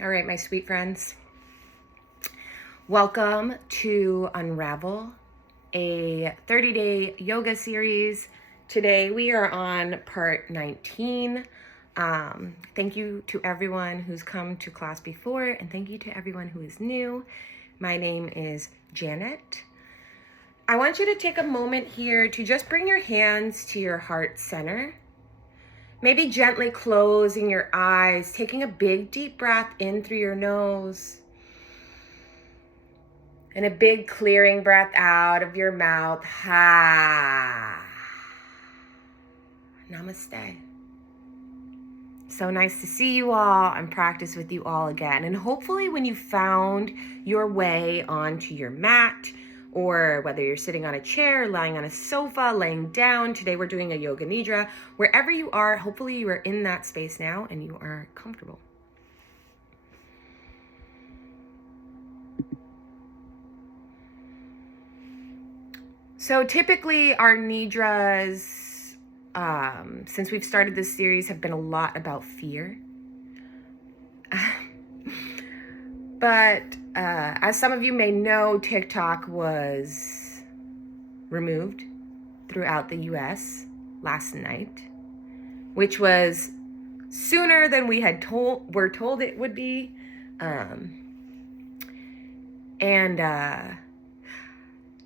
All right, my sweet friends. Welcome to Unravel, a 30-day yoga series. Today we are on part 19. Thank you to everyone who's come to class before, and thank you to everyone who is new. My name is Janet. I want you to take a moment here to just bring your hands to your heart center. Maybe gently closing your eyes, taking a big deep breath in through your nose, and a big clearing breath out of your mouth. Ha. Namaste. So nice to see you all and practice with you all again. And hopefully when you found your way onto your mat, or whether you're sitting on a chair, lying on a sofa, laying down, today we're doing a yoga nidra, wherever you are, hopefully you are in that space now and you are comfortable. So typically our nidras, since we've started this series, have been a lot about fear. But as some of you may know, TikTok was removed throughout the US last night, which was sooner than we had were told it would be.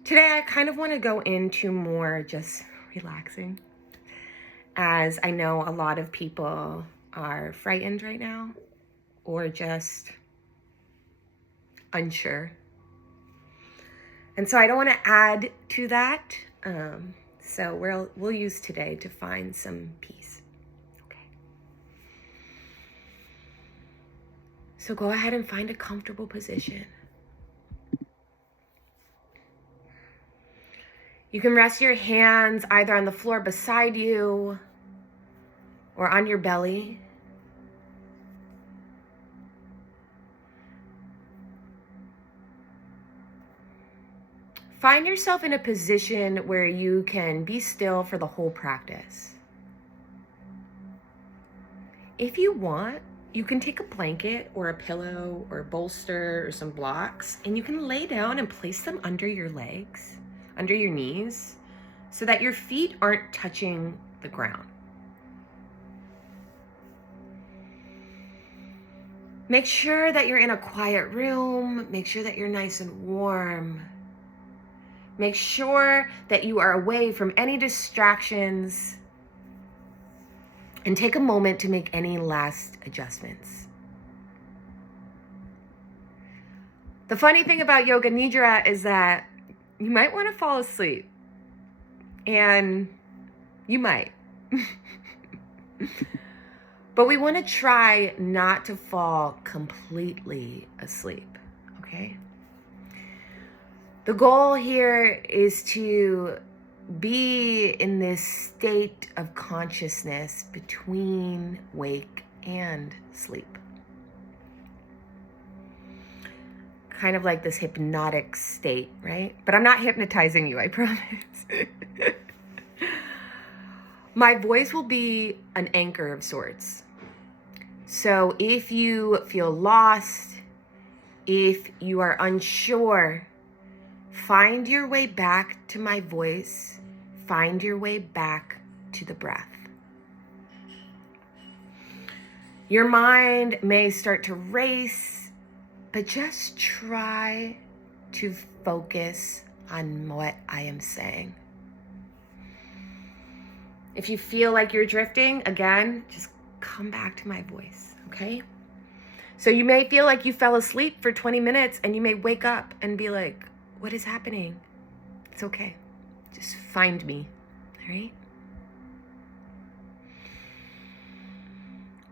Today I kind of want to go into more just relaxing, as I know a lot of people are frightened right now or just unsure. And so I don't want to add to that. So we'll use today to find some peace. Okay. So go ahead and find a comfortable position. You can rest your hands either on the floor beside you or on your belly. Find yourself in a position where you can be still for the whole practice. If you want, you can take a blanket or a pillow or a bolster or some blocks, and you can lay down and place them under your legs, under your knees, so that your feet aren't touching the ground. Make sure that you're in a quiet room. Make sure that you're nice and warm. Make sure that you are away from any distractions, and take a moment to make any last adjustments. The funny thing about Yoga Nidra is that you might want to fall asleep, and you might. But we want to try not to fall completely asleep, okay? The goal here is to be in this state of consciousness between wake and sleep. Kind of like this hypnotic state, right? But I'm not hypnotizing you, I promise. My voice will be an anchor of sorts. So if you feel lost, if you are unsure, find your way back to my voice. Find your way back to the breath. Your mind may start to race, but just try to focus on what I am saying. If you feel like you're drifting, again, just come back to my voice, okay? So you may feel like you fell asleep for 20 minutes and you may wake up and be like, what is happening? It's okay. Just find me, all right?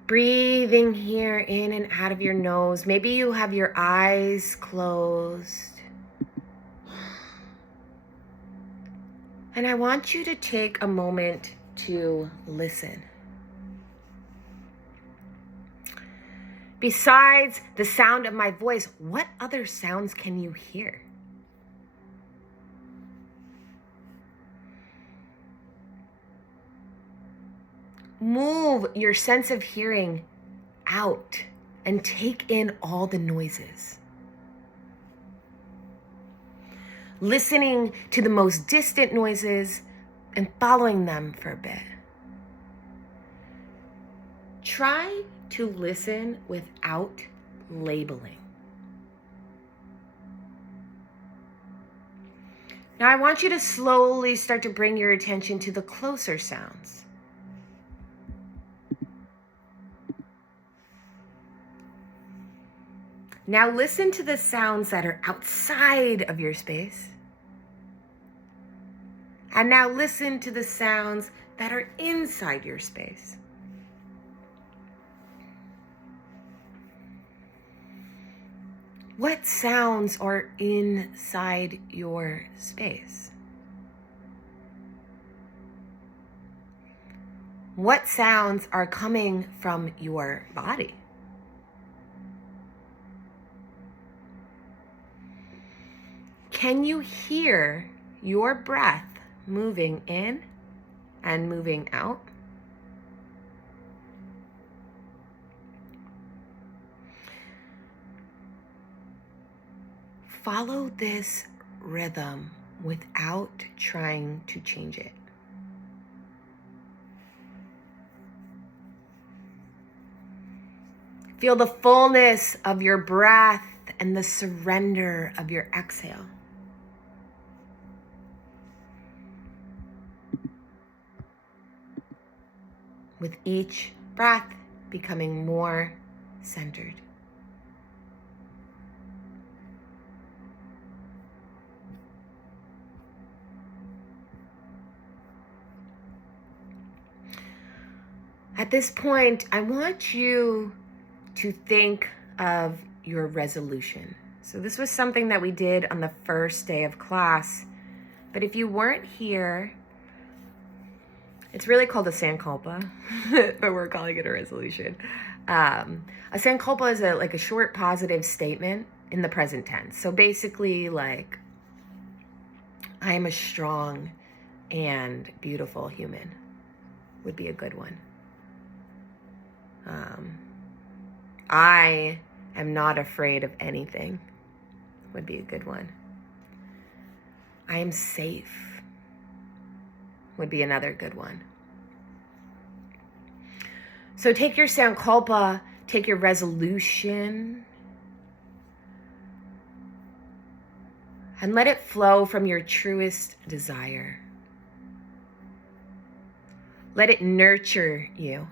Breathing here in and out of your nose. Maybe you have your eyes closed. And I want you to take a moment to listen. Besides the sound of my voice, what other sounds can you hear? Move your sense of hearing out and take in all the noises. Listening to the most distant noises and following them for a bit. Try to listen without labeling. Now I want you to slowly start to bring your attention to the closer sounds. Now listen to the sounds that are outside of your space. And now listen to the sounds that are inside your space. What sounds are inside your space? What sounds are coming from your body? Can you hear your breath moving in and moving out? Follow this rhythm without trying to change it. Feel the fullness of your breath and the surrender of your exhale. With each breath becoming more centered. At this point, I want you to think of your resolution. So this was something that we did on the first day of class. But if you weren't here, it's really called a sankalpa, but we're calling it a resolution. A sankalpa is like a short positive statement in the present tense. So basically like, I am a strong and beautiful human would be a good one. I am not afraid of anything would be a good one. I am safe would be another good one. So take your sankalpa, take your resolution, and let it flow from your truest desire. Let it nurture you.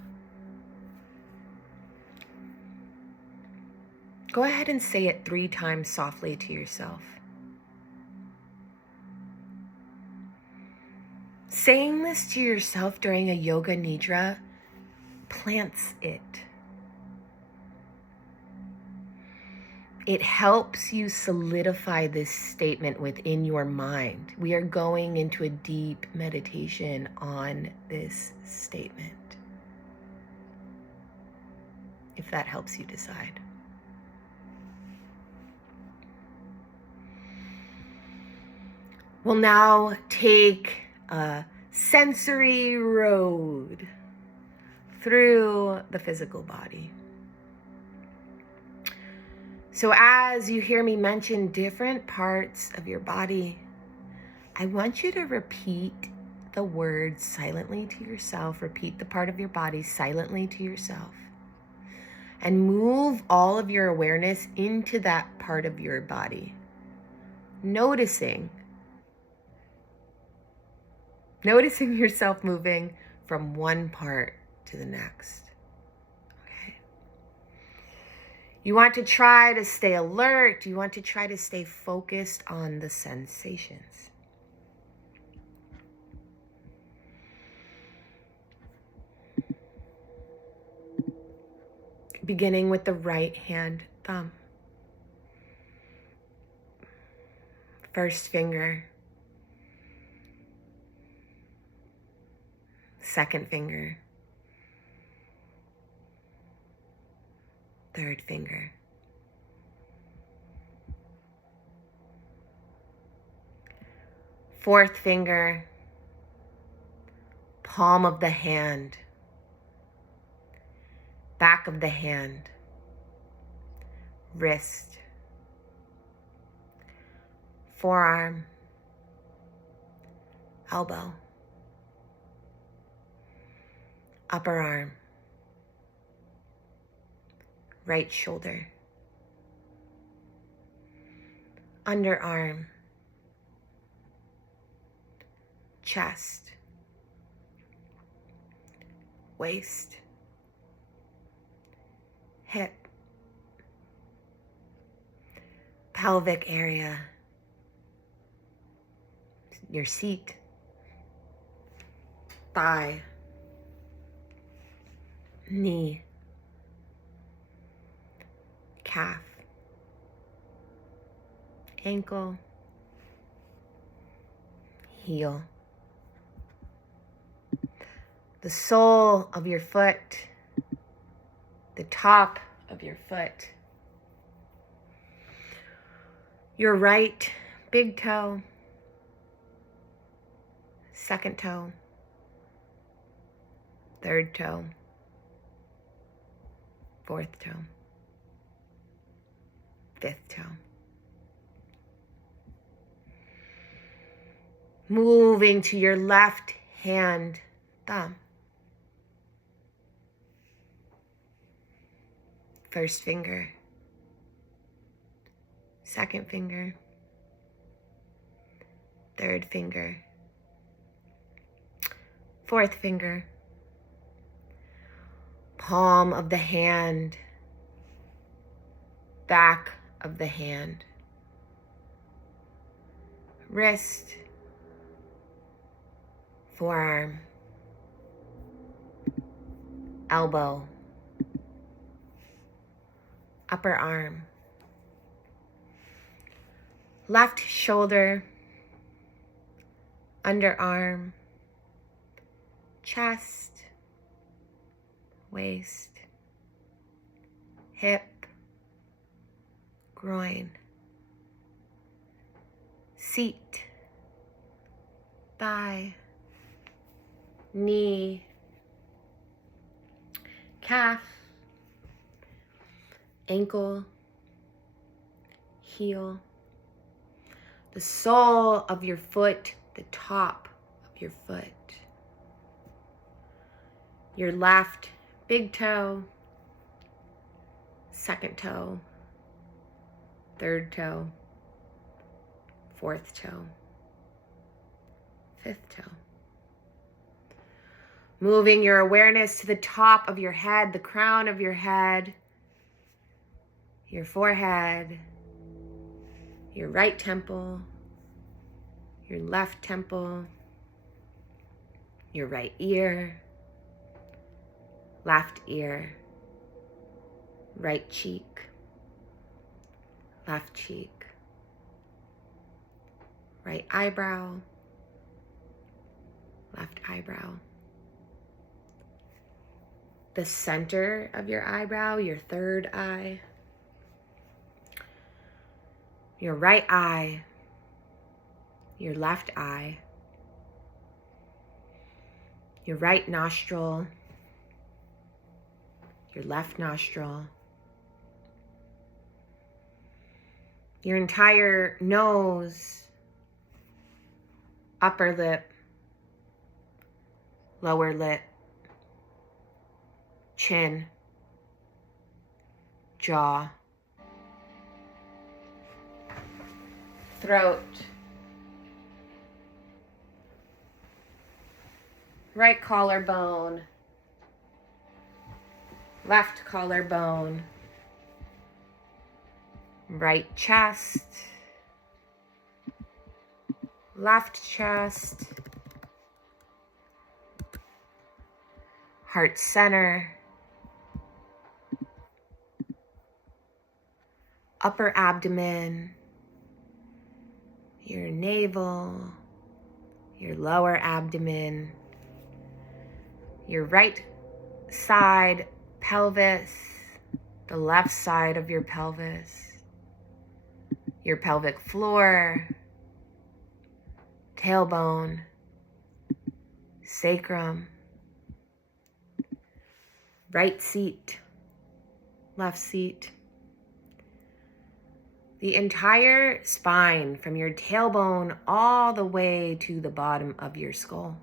Go ahead and say it 3 times softly to yourself. Saying this to yourself during a yoga nidra plants it. It helps you solidify this statement within your mind. We are going into a deep meditation on this statement, if that helps you decide. We'll now take a sensory road through the physical body. So as you hear me mention different parts of your body, I want you to repeat the words silently to yourself. Repeat the part of your body silently to yourself. And move all of your awareness into that part of your body. Noticing yourself moving from one part to the next. Okay. You want to try to stay alert. You want to try to stay focused on the sensations. Beginning with the right hand thumb. First finger. Second finger, third finger, fourth finger, palm of the hand, back of the hand, wrist, forearm, elbow, upper arm, right shoulder, underarm, chest, waist, hip, pelvic area, your seat, thigh, knee, calf, ankle, heel, the sole of your foot, the top of your foot, your right big toe, second toe, third toe, fourth toe, fifth toe. Moving to your left hand thumb. First finger, second finger, third finger, fourth finger, palm of the hand, back of the hand, wrist, forearm, elbow, upper arm, left shoulder, underarm, chest, waist, hip, groin, seat, thigh, knee, calf, ankle, heel, the sole of your foot, the top of your foot, your left big toe, second toe, third toe, fourth toe, fifth toe. Moving your awareness to the top of your head, the crown of your head, your forehead, your right temple, your left temple, your right ear, left ear, right cheek, left cheek, right eyebrow, left eyebrow, the center of your eyebrow, your third eye, your right eye, your left eye, your right nostril, your left nostril, your entire nose, upper lip, lower lip, chin, jaw, throat, right collarbone, left collarbone, right chest, left chest, heart center, upper abdomen, your navel, your lower abdomen, your right side pelvis, the left side of your pelvis, your pelvic floor, tailbone, sacrum, right seat, left seat, the entire spine from your tailbone all the way to the bottom of your skull.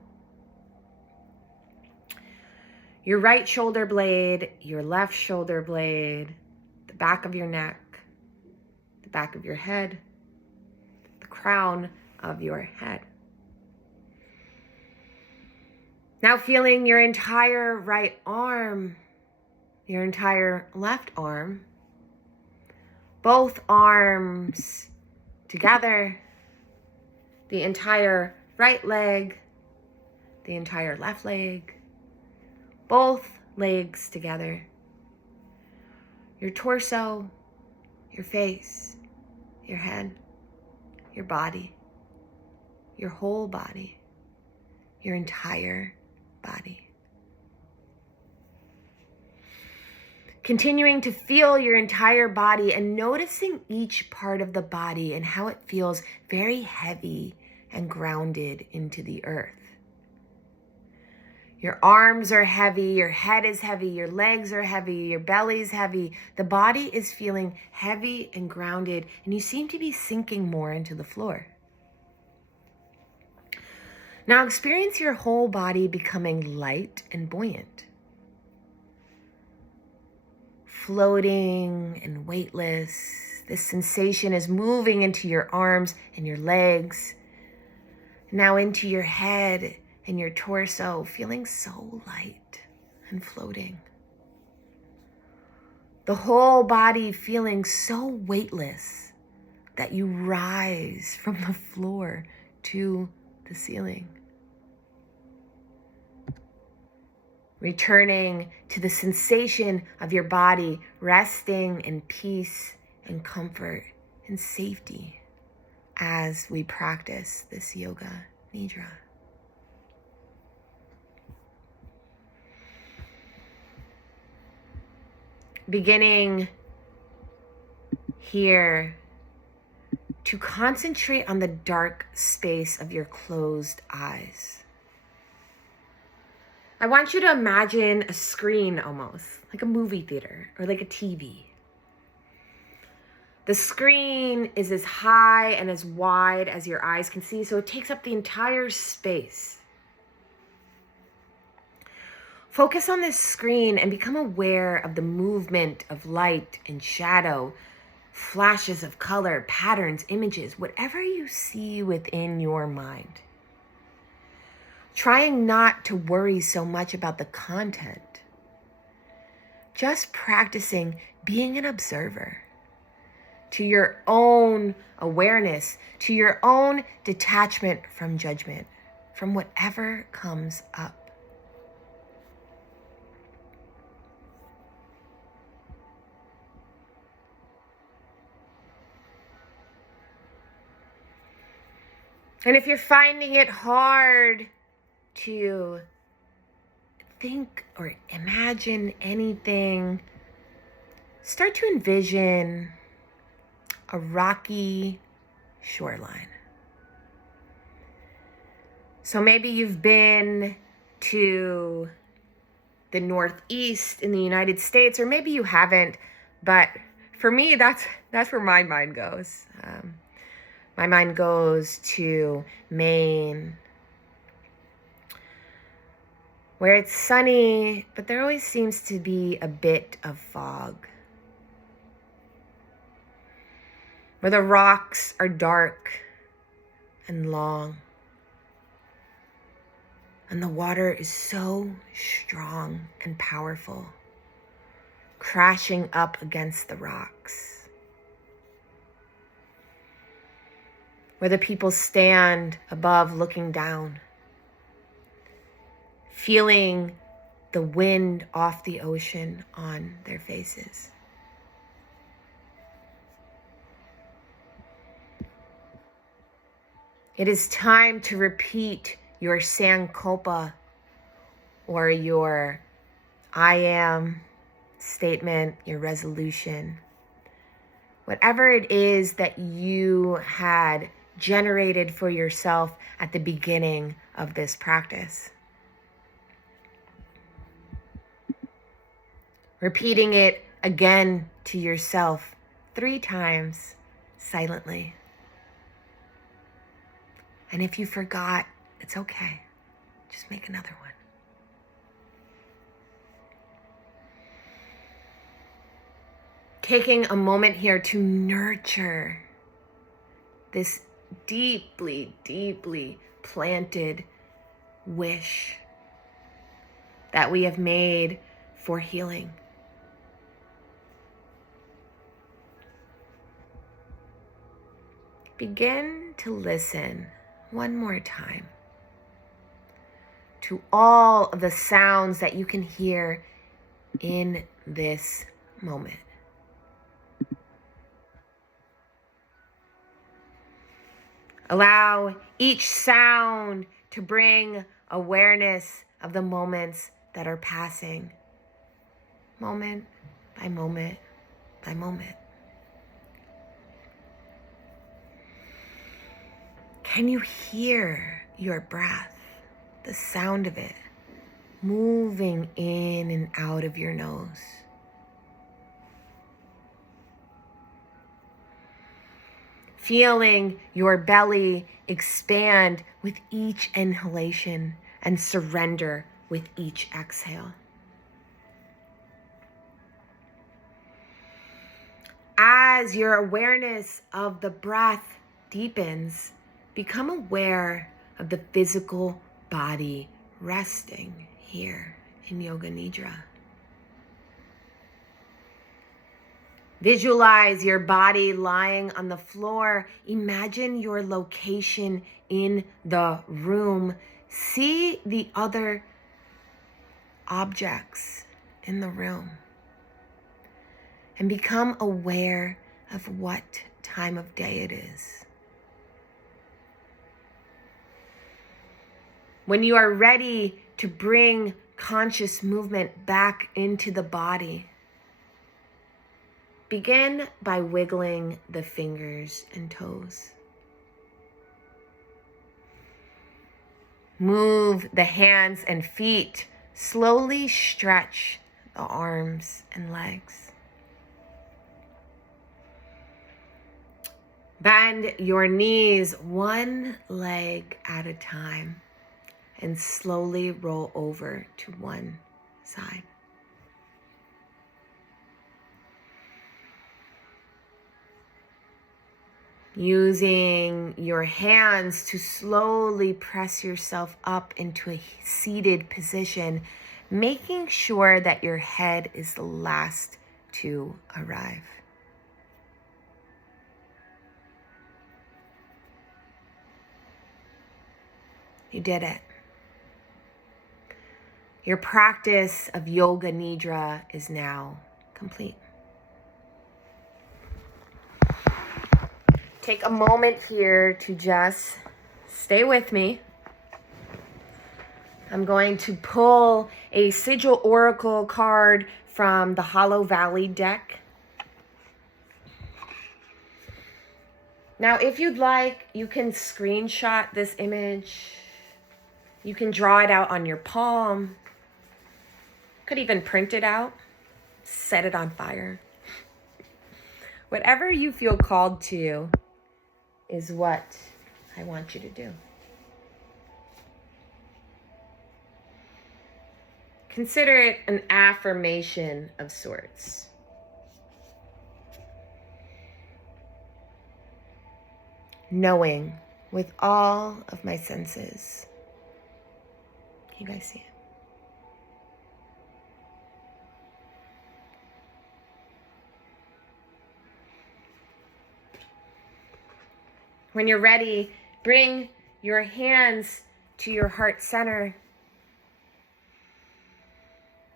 Your right shoulder blade, your left shoulder blade, the back of your neck, the back of your head, the crown of your head. Now feeling your entire right arm, your entire left arm, both arms together, the entire right leg, the entire left leg, both legs together, your torso, your face, your head, your body, your whole body, your entire body. Continuing to feel your entire body and noticing each part of the body and how it feels very heavy and grounded into the earth. Your arms are heavy, your head is heavy, your legs are heavy, your belly's heavy. The body is feeling heavy and grounded, and you seem to be sinking more into the floor. Now experience your whole body becoming light and buoyant, floating and weightless. This sensation is moving into your arms and your legs, now into your head and your torso, feeling so light and floating. The whole body feeling so weightless that you rise from the floor to the ceiling. Returning to the sensation of your body, resting in peace and comfort and safety as we practice this yoga nidra. Beginning here to concentrate on the dark space of your closed eyes. I want you to imagine a screen almost, like a movie theater or like a TV. The screen is as high and as wide as your eyes can see, so it takes up the entire space. Focus on this screen and become aware of the movement of light and shadow, flashes of color, patterns, images, whatever you see within your mind. Trying not to worry so much about the content. Just practicing being an observer to your own awareness, to your own detachment from judgment, from whatever comes up. And if you're finding it hard to think or imagine anything, start to envision a rocky shoreline. So maybe you've been to the Northeast in the United States, or maybe you haven't, but for me, that's where my mind goes. My mind goes to Maine, where it's sunny, but there always seems to be a bit of fog. Where the rocks are dark and long. And the water is so strong and powerful, crashing up against the rocks. Where the people stand above looking down, feeling the wind off the ocean on their faces. It is time to repeat your sankalpa or your I am statement, your resolution. Whatever it is that you had generated for yourself at the beginning of this practice. Repeating it again to yourself 3 times silently. And if you forgot, it's okay. Just make another one. Taking a moment here to nurture this deeply, deeply planted wish that we have made for healing. Begin to listen one more time to all of the sounds that you can hear in this moment. Allow each sound to bring awareness of the moments that are passing, moment by moment by moment. Can you hear your breath, the sound of it, moving in and out of your nose? Feeling your belly expand with each inhalation and surrender with each exhale. As your awareness of the breath deepens, become aware of the physical body resting here in Yoga Nidra. Visualize your body lying on the floor. Imagine your location in the room. See the other objects in the room. And become aware of what time of day it is. When you are ready to bring conscious movement back into the body, begin by wiggling the fingers and toes. Move the hands and feet. Slowly stretch the arms and legs. Bend your knees one leg at a time and slowly roll over to one side. Using your hands to slowly press yourself up into a seated position, making sure that your head is the last to arrive. You did it. Your practice of Yoga Nidra is now complete. Take a moment here to just stay with me. I'm going to pull a Sigil Oracle card from the Hollow Valley deck. Now, if you'd like, you can screenshot this image. You can draw it out on your palm. Could even print it out, set it on fire. Whatever you feel called to is what I want you to do. Consider it an affirmation of sorts. Knowing with all of my senses. Can you guys see it? When you're ready, bring your hands to your heart center.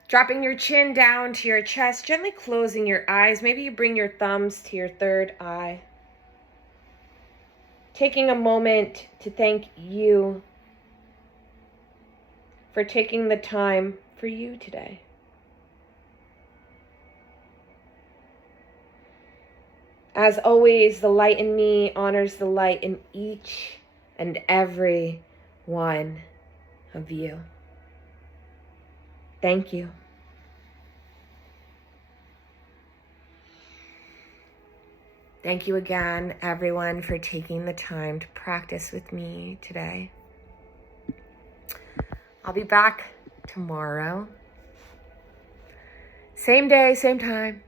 Dropping your chin down to your chest, gently closing your eyes. Maybe you bring your thumbs to your third eye. Taking a moment to thank you for taking the time for you today. As always, the light in me honors the light in each and every one of you. Thank you. Thank you again, everyone, for taking the time to practice with me today. I'll be back tomorrow. Same day, same time.